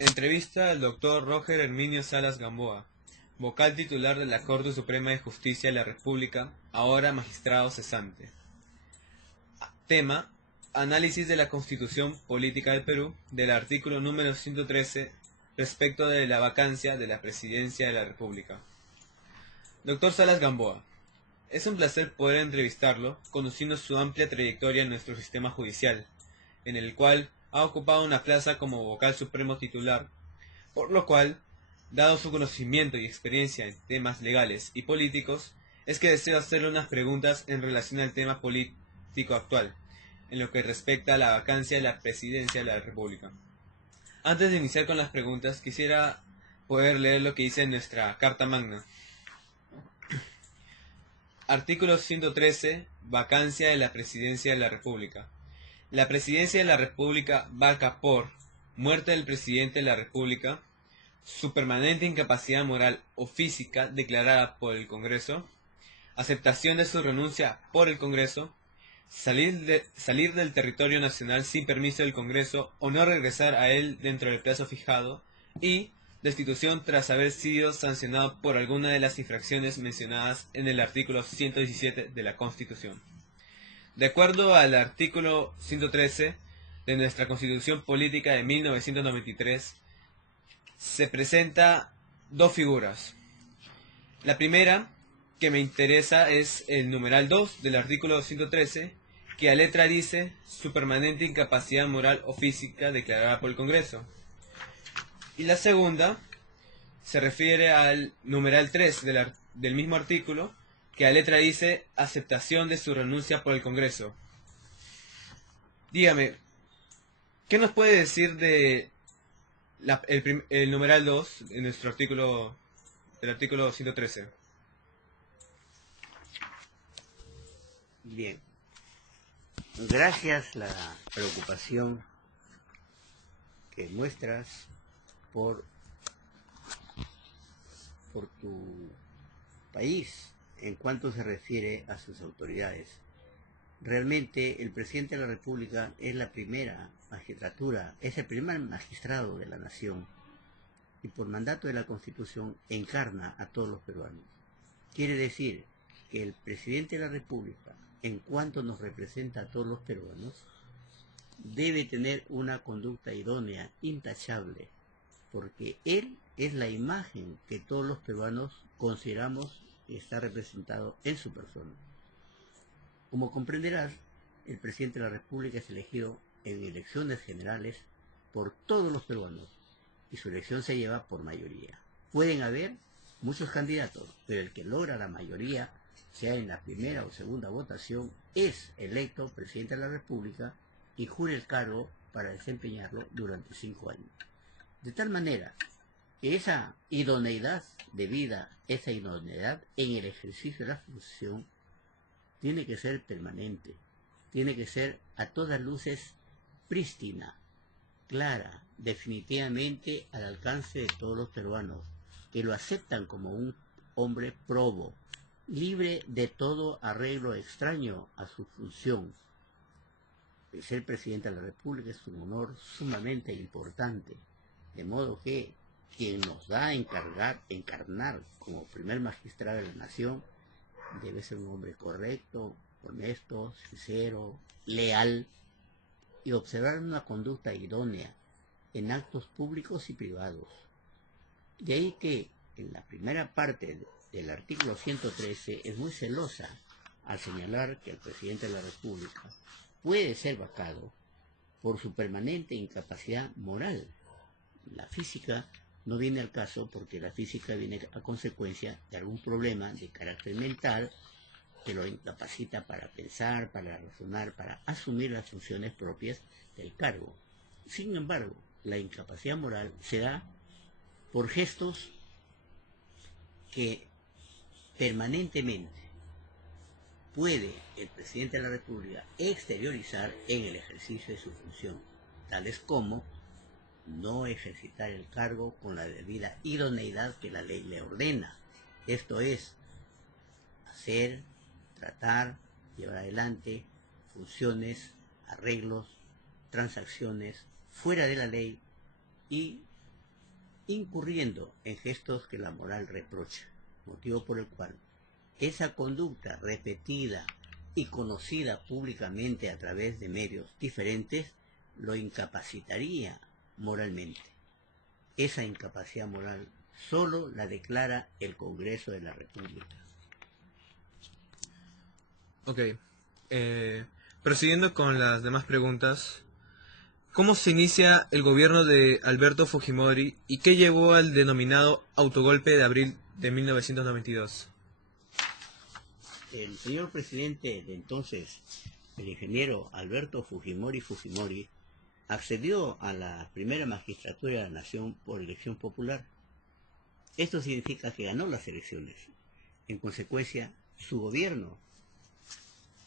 Entrevista al doctor Roger Herminio Salas Gamboa, vocal titular de la Corte Suprema de Justicia de la República, ahora magistrado cesante. Tema: análisis de la Constitución Política del Perú, del artículo número 113, respecto de la vacancia de la Presidencia de la República. Doctor Salas Gamboa, es un placer poder entrevistarlo, conociendo su amplia trayectoria en nuestro sistema judicial, en el cual ha ocupado una plaza como vocal supremo titular, por lo cual, dado su conocimiento y experiencia en temas legales y políticos, es que deseo hacerle unas preguntas en relación al tema político actual, en lo que respecta a la vacancia de la presidencia de la República. Antes de iniciar con las preguntas, quisiera poder leer lo que dice nuestra Carta Magna. Artículo 113. Vacancia de la presidencia de la República. La presidencia de la República vaca por muerte del presidente de la República, su permanente incapacidad moral o física declarada por el Congreso, aceptación de su renuncia por el Congreso, salir del territorio nacional sin permiso del Congreso o no regresar a él dentro del plazo fijado, y destitución tras haber sido sancionado por alguna de las infracciones mencionadas en el artículo 117 de la Constitución. De acuerdo al artículo 113 de nuestra Constitución Política de 1993, se presenta dos figuras. La primera que me interesa es el numeral 2 del artículo 113, que a letra dice su permanente incapacidad moral o física declarada por el Congreso. Y la segunda se refiere al numeral 3 del mismo artículo, que a letra dice aceptación de su renuncia por el Congreso. Dígame, ¿qué nos puede decir de el numeral 2 en nuestro artículo, del artículo 113? Bien, gracias la preocupación que muestras por tu país en cuanto se refiere a sus autoridades. Realmente el presidente de la República es la primera magistratura, es el primer magistrado de la nación y por mandato de la Constitución encarna a todos los peruanos. Quiere decir que el presidente de la República, en cuanto nos representa a todos los peruanos, debe tener una conducta idónea, intachable, porque él es la imagen que todos los peruanos consideramos que está representado en su persona. Como comprenderás, el presidente de la República es elegido en elecciones generales por todos los peruanos y su elección se lleva por mayoría. Pueden haber muchos candidatos, pero el que logra la mayoría, sea en la primera o segunda votación, es electo presidente de la República y jura el cargo para desempeñarlo durante 5 años. De tal manera que esa idoneidad de vida, esa idoneidad en el ejercicio de la función, tiene que ser permanente, tiene que ser a todas luces prístina, clara, definitivamente al alcance de todos los peruanos, que lo aceptan como un hombre probo, libre de todo arreglo extraño a su función. El ser presidente de la República es un honor sumamente importante, de modo que quien nos da a encarnar como primer magistrado de la nación debe ser un hombre correcto, honesto, sincero, leal y observar una conducta idónea en actos públicos y privados. De ahí que en la primera parte del artículo 113 es muy celosa al señalar que el presidente de la República puede ser vacado por su permanente incapacidad moral. La física no viene al caso porque la física viene a consecuencia de algún problema de carácter mental que lo incapacita para pensar, para razonar, para asumir las funciones propias del cargo. Sin embargo, la incapacidad moral se da por gestos que permanentemente puede el presidente de la República exteriorizar en el ejercicio de su función, tales como no ejercitar el cargo con la debida idoneidad que la ley le ordena. Esto es, hacer, tratar, llevar adelante funciones, arreglos, transacciones fuera de la ley y incurriendo en gestos que la moral reprocha, motivo por el cual esa conducta repetida y conocida públicamente a través de medios diferentes lo incapacitaría moralmente. Esa incapacidad moral solo la declara el Congreso de la República. Ok. Prosiguiendo con las demás preguntas, ¿cómo se inicia el gobierno de Alberto Fujimori y qué llevó al denominado autogolpe de abril de 1992? El señor presidente de entonces, el ingeniero Alberto Fujimori Fujimori, accedió a la primera magistratura de la nación por elección popular. Esto significa que ganó las elecciones. En consecuencia, su gobierno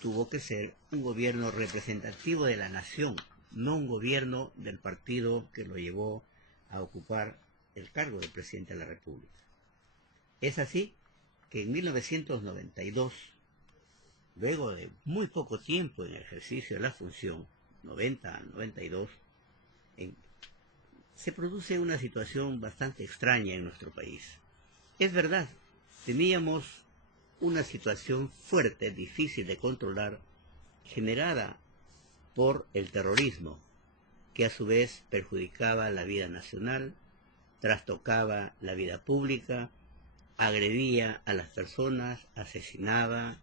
tuvo que ser un gobierno representativo de la nación, no un gobierno del partido que lo llevó a ocupar el cargo de presidente de la República. Es así que en 1992, luego de muy poco tiempo en el ejercicio de la función, 90 a 92, se produce una situación bastante extraña en nuestro país. Es verdad, teníamos una situación fuerte, difícil de controlar, generada por el terrorismo, que a su vez perjudicaba la vida nacional, trastocaba la vida pública, agredía a las personas, asesinaba,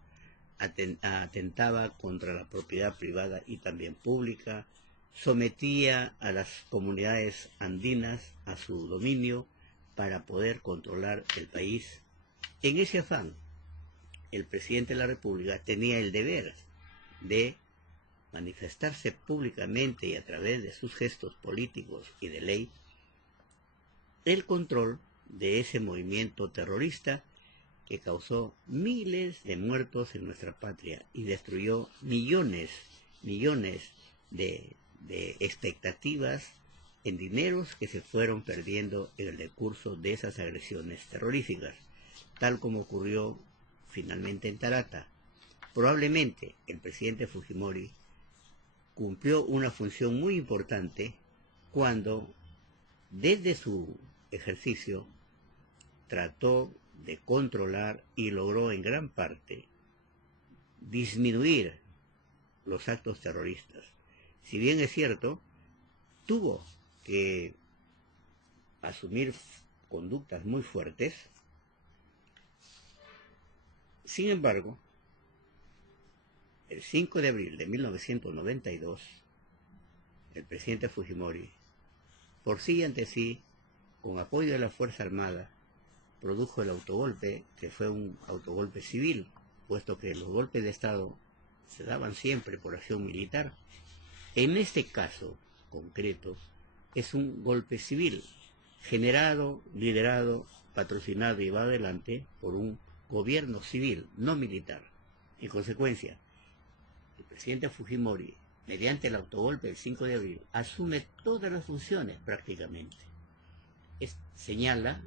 atentaba contra la propiedad privada y también pública, sometía a las comunidades andinas a su dominio para poder controlar el país. En ese afán, el presidente de la República tenía el deber de manifestarse públicamente y a través de sus gestos políticos y de ley el control de ese movimiento terrorista que causó miles de muertos en nuestra patria y destruyó millones de expectativas en dineros que se fueron perdiendo en el decurso de esas agresiones terroríficas, tal como ocurrió finalmente en Tarata. Probablemente el presidente Fujimori cumplió una función muy importante cuando, desde su ejercicio, trató de controlar y logró en gran parte disminuir los actos terroristas. Si bien es cierto, tuvo que asumir conductas muy fuertes, sin embargo, el 5 de abril de 1992, el presidente Fujimori, por sí y ante sí, con apoyo de la Fuerza Armada, produjo el autogolpe, que fue un autogolpe civil, puesto que los golpes de Estado se daban siempre por acción militar. En este caso concreto, es un golpe civil, generado, liderado, patrocinado y llevado adelante por un gobierno civil, no militar. En consecuencia, el presidente Fujimori, mediante el autogolpe del 5 de abril, asume todas las funciones prácticamente. Señala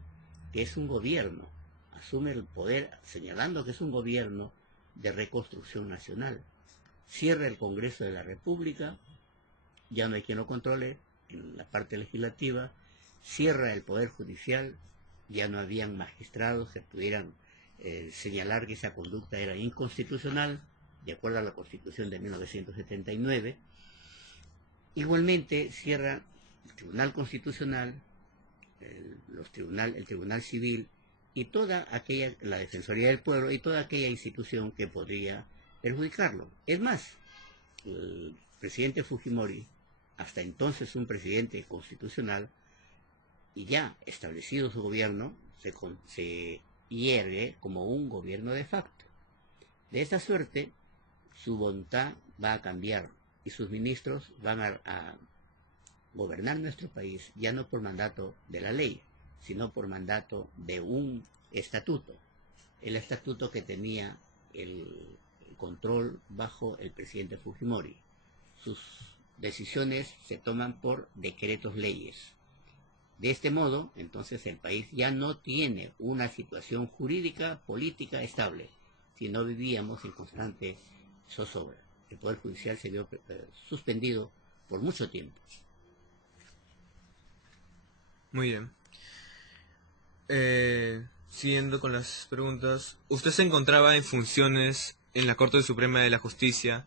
que es un gobierno, asume el poder señalando que es un gobierno de reconstrucción nacional. Cierra el Congreso de la República, ya no hay quien lo controle en la parte legislativa, cierra el Poder Judicial, ya no habían magistrados que pudieran señalar que esa conducta era inconstitucional, de acuerdo a la Constitución de 1979. Igualmente cierra el Tribunal Constitucional, el Tribunal Civil y toda aquella, la Defensoría del Pueblo y toda aquella institución que podría perjudicarlo. Es más, el presidente Fujimori, hasta entonces un presidente constitucional, y ya establecido su gobierno, se hiergue como un gobierno de facto. De esta suerte, su voluntad va a cambiar y sus ministros van a gobernar nuestro país ya no por mandato de la ley, sino por mandato de un estatuto, el estatuto que tenía el control bajo el presidente Fujimori. Sus decisiones se toman por decretos leyes. De este modo, entonces, el país ya no tiene una situación jurídica, política estable, sino vivíamos en constante zozobra. El Poder Judicial se vio suspendido por mucho tiempo. Muy bien. Siguiendo con las preguntas, ¿usted se encontraba en funciones en la Corte Suprema de la Justicia